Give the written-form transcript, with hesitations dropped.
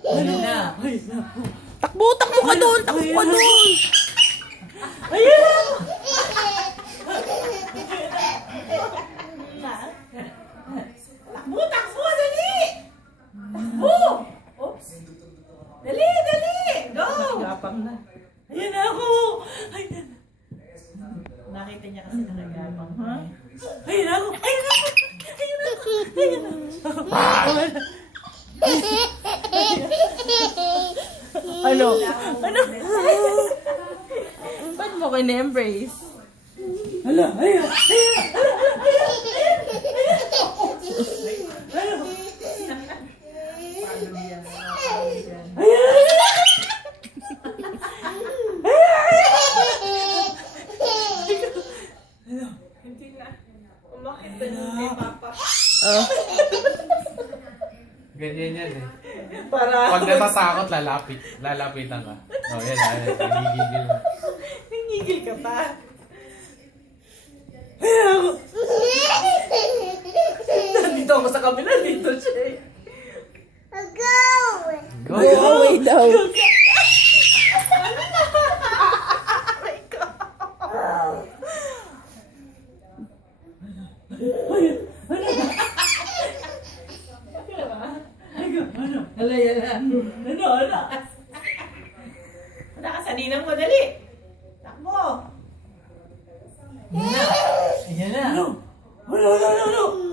Ano na? Ay, Takbo, takbo ka doon, takbo ka doon. ayan! Takbo, takbo, dali! Takbo! Oops! Dali, dali! Go! Nagapang na. Ayan ako! Ayan. Nakita niya kasi nagapang, ha? Ayan ako! Ayan ako! Ayan ako! Ayan ako! Ano? Ano? Ba't mo kina-embrace? Hala! Ayan! Ayan! Hindi na. Umakit na yung kay Papa. Oh. Ganyan yan eh. Para Pag natatakot, lalapitan ka. Oh, yan. Nagigigil na. nangigil ka pa. Ayan ako. Nandito ako sa kabila. Dito siya eh. Go! Away daw. Hala, yan. Ano? Nakasaninang mo, dali. Takbo. Ayan na. Ayan na. Ano?